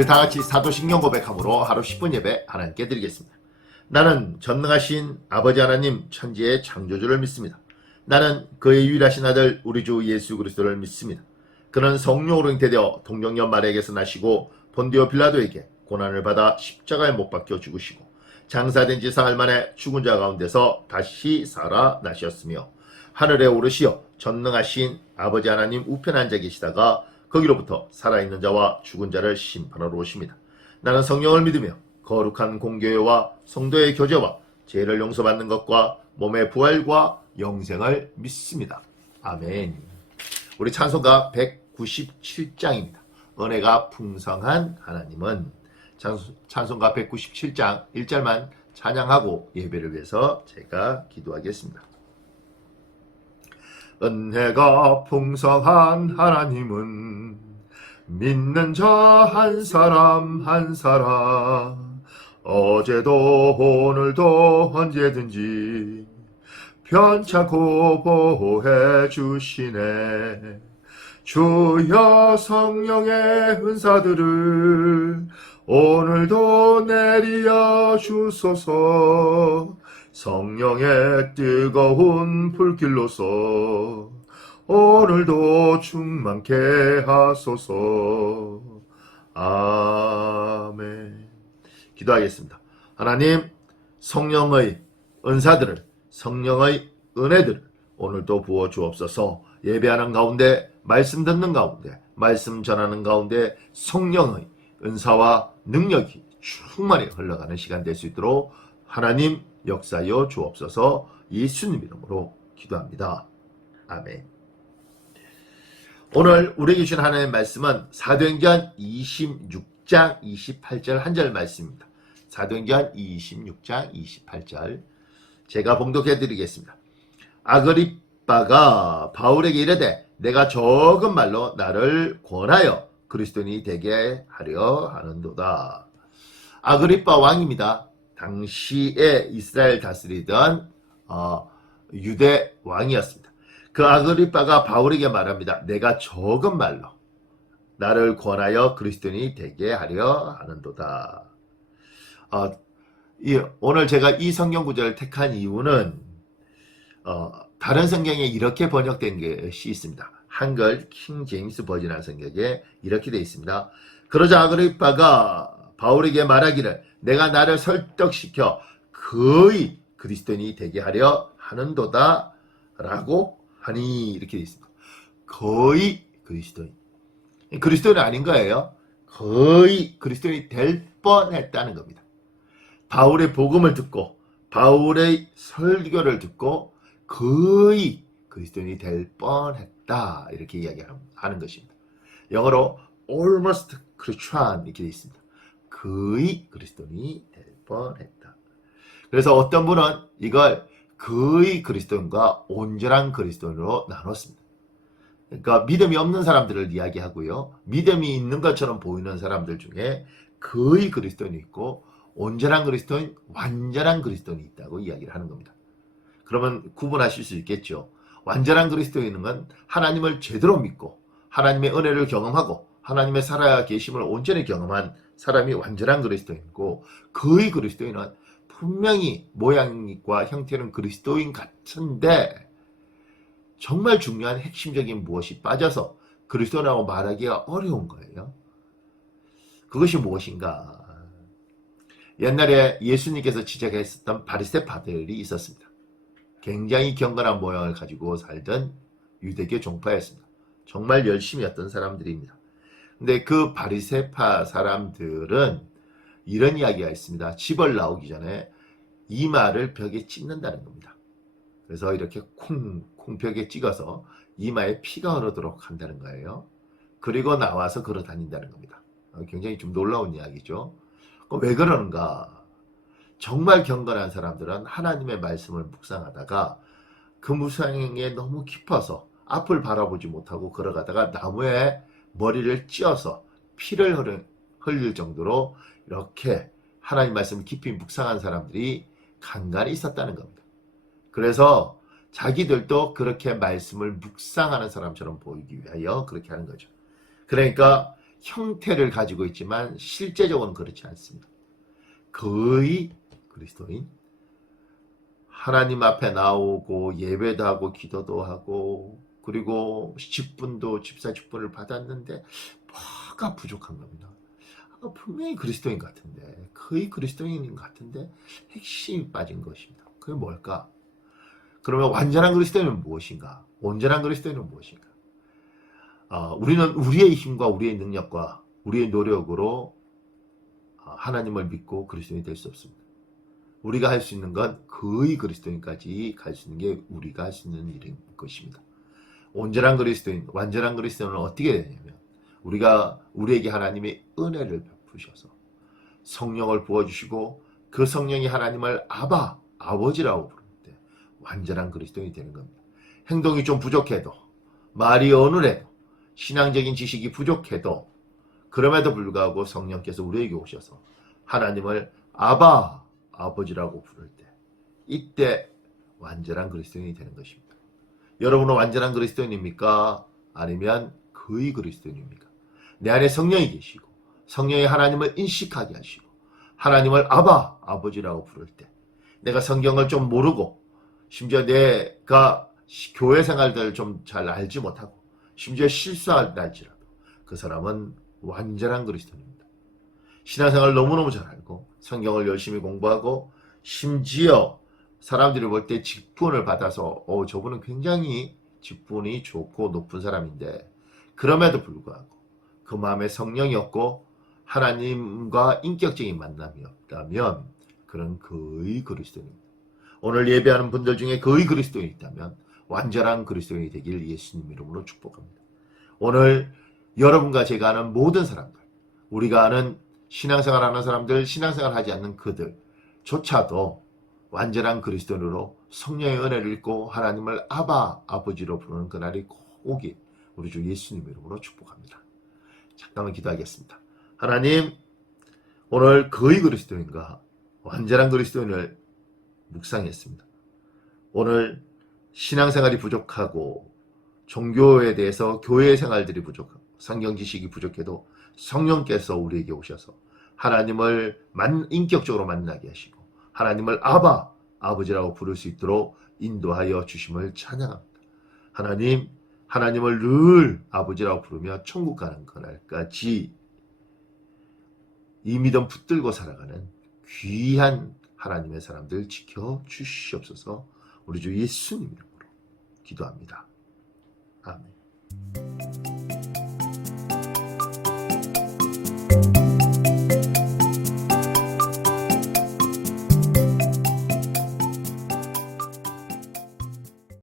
우리 다 같이 사도신경 고백함으로 하루 10분 예배 하나님께 드리겠습니다. 나는 전능하신 아버지 하나님 천지의 창조주를 믿습니다. 나는 그의 유일하신 아들 우리 주 예수 그리스도를 믿습니다. 그는 성령으로 잉태되어 동정녀 마리아에게서 나시고 본디오 빌라도에게 고난을 받아 십자가에 못 박혀 죽으시고 장사된 지 사흘 만에 죽은 자 가운데서 다시 살아나셨으며 하늘에 오르시어 전능하신 아버지 하나님 우편에 앉아 계시다가 거기로부터 살아있는 자와 죽은 자를 심판하러 오십니다. 나는 성령을 믿으며 거룩한 공교회와 성도의 교제와 죄를 용서받는 것과 몸의 부활과 영생을 믿습니다. 아멘. 우리 찬송가 197장입니다. 은혜가 풍성한 하나님은. 찬송가 197장 1절만 찬양하고 예배를 위해서 제가 기도하겠습니다. 은혜가 풍성한 하나님은 믿는 자 한 사람 한 사람 어제도 오늘도 언제든지 편찮고 보호해 주시네. 주여 성령의 은사들을 오늘도 내리어 주소서. 성령의 뜨거운 불길로서 오늘도 충만케 하소서. 아멘. 기도하겠습니다. 하나님, 성령의 은사들을, 성령의 은혜들을 오늘도 부어 주옵소서. 예배하는 가운데, 말씀 듣는 가운데, 말씀 전하는 가운데 성령의 은사와 능력이 충만히 흘러가는 시간 될 수 있도록 하나님 역사여 주옵소서. 예수님 이름으로 기도합니다. 아멘. 오늘 우리에게 주신 하나님의 말씀은 사도행전 26장 28절 한 절 말씀입니다. 사도행전 26장 28절 제가 봉독해 드리겠습니다. 아그리빠가 바울에게 이르되 내가 적은 말로 나를 권하여 그리스도인이 되게 하려 하는도다. 아그리빠 왕입니다. 당시에 이스라엘 다스리던 유대 왕이었습니다. 그 아그리빠가 바울에게 말합니다. 내가 적은 말로 나를 권하여 그리스도인이 되게 하려 하는도다. 오늘 제가 이 성경 구절을 택한 이유는 다른 성경에 이렇게 번역된 것이 있습니다. 한글 킹 제임스 버전 성경에 이렇게 되어 있습니다. 그러자 아그리빠가 바울에게 말하기를 내가 나를 설득시켜 거의 그리스도인이 되게 하려 하는도다 라고 하니 이렇게 되어 있습니다. 거의 그리스도인. 그리스도인은 아닌 거예요. 거의 그리스도인이 될 뻔했다는 겁니다. 바울의 복음을 듣고 바울의 설교를 듣고 거의 그리스도인이 될 뻔했다 이렇게 이야기하는 것입니다. 영어로 almost Christian 이렇게 되어 있습니다. 거의 그리스도인이 될 뻔했다. 그래서 어떤 분은 이걸 거의 그리스도인과 온전한 그리스도인으로 나눴습니다. 그러니까 믿음이 없는 사람들을 이야기하고요. 믿음이 있는 것처럼 보이는 사람들 중에 거의 그리스도인이 있고 온전한 그리스도인, 완전한 그리스도인이 있다고 이야기를 하는 겁니다. 그러면 구분하실 수 있겠죠. 완전한 그리스도인은 하나님을 제대로 믿고 하나님의 은혜를 경험하고 하나님의 살아계심을 온전히 경험한 사람이 완전한 그리스도인이고 거의 그리스도인은 분명히 모양과 형태는 그리스도인 같은데 정말 중요한 핵심적인 무엇이 빠져서 그리스도라고 말하기가 어려운 거예요. 그것이 무엇인가? 옛날에 예수님께서 지적했었던 바리새파들이 있었습니다. 굉장히 경건한 모양을 가지고 살던 유대교 종파였습니다. 정말 열심히 했던 사람들입니다. 근데 그 바리새파 사람들은 이런 이야기가 있습니다. 집을 나오기 전에 이마를 벽에 찍는다는 겁니다. 그래서 이렇게 콩 벽에 찍어서 이마에 피가 흐르도록 한다는 거예요. 그리고 나와서 걸어 다닌다는 겁니다. 굉장히 좀 놀라운 이야기죠. 왜 그러는가? 정말 경건한 사람들은 하나님의 말씀을 묵상하다가 그 묵상에 너무 깊어서 앞을 바라보지 못하고 걸어가다가 나무에 머리를 찧어서 피를 흘릴 정도로 이렇게 하나님 말씀을 깊이 묵상한 사람들이 간간히 있었다는 겁니다. 그래서 자기들도 그렇게 말씀을 묵상하는 사람처럼 보이기 위하여 그렇게 하는 거죠. 그러니까 형태를 가지고 있지만 실제적으로는 그렇지 않습니다. 거의 그리스도인, 하나님 앞에 나오고 예배도 하고 기도도 하고 그리고 직분도 집사 직분을 받았는데 뭐가 부족한 겁니다. 분명히 그리스도인 같은데, 거의 그리스도인인 같은데 핵심이 빠진 것입니다. 그게 뭘까? 그러면 완전한 그리스도인은 무엇인가? 온전한 그리스도인은 무엇인가? 우리는 우리의 힘과 우리의 능력과 우리의 노력으로 하나님을 믿고 그리스도인이 될 수 없습니다. 우리가 할 수 있는 건 거의 그리스도인까지 갈 수 있는 게 우리가 할 수 있는 일인 것입니다. 온전한 그리스도인, 완전한 그리스도인은 어떻게 되냐면 우리에게 하나님의 은혜를 베푸셔서 성령을 부어주시고 그 성령이 하나님을 아버지라고 부를 때 완전한 그리스도인이 되는 겁니다. 행동이 좀 부족해도, 말이 어눌해도, 신앙적인 지식이 부족해도 그럼에도 불구하고 성령께서 우리에게 오셔서 하나님을 아버지라고 부를 때 이때 완전한 그리스도인이 되는 것입니다. 여러분은 완전한 그리스도인입니까? 아니면 거의 그리스도인입니까? 내 안에 성령이 계시고 성령이 하나님을 인식하게 하시고 하나님을 아버지라고 부를 때 내가 성경을 좀 모르고 심지어 내가 교회 생활들을 좀 잘 알지 못하고 심지어 실수한다 할지라도 그 사람은 완전한 그리스도인입니다. 신앙생활을 너무너무 잘 알고 성경을 열심히 공부하고 심지어 사람들이 볼 때 직분을 받아서 저분은 굉장히 직분이 좋고 높은 사람인데 그럼에도 불구하고 그 마음에 성령이 없고 하나님과 인격적인 만남이 없다면 그런 거의 그리스도인입니다. 오늘 예배하는 분들 중에 거의 그리스도인이 있다면 완전한 그리스도인이 되길 예수님 이름으로 축복합니다. 오늘 여러분과 제가 아는 모든 사람들, 우리가 아는 신앙생활 하는 사람들, 신앙생활 하지 않는 그들조차도 완전한 그리스도인으로 성령의 은혜를 입고 하나님을 아버지로 부르는 그날이 꼭 오길 우리 주 예수님 이름으로 축복합니다. 잠깐만 기도하겠습니다. 하나님, 오늘 거의 그리스도인과 완전한 그리스도인을 묵상했습니다. 오늘 신앙생활이 부족하고 종교에 대해서 교회 생활들이 부족하고 성경 지식이 부족해도 성령께서 우리에게 오셔서 하나님을 인격적으로 만나게 하시고 하나님을 아버지라고 부를 수 있도록 인도하여 주심을 찬양합니다. 하나님을 늘 아버지라고 부르며 천국 가는 그날까지 이 믿음 붙들고 살아가는 귀한 하나님의 사람들 지켜주시옵소서. 우리 주 예수님 이름으로 기도합니다. 아멘.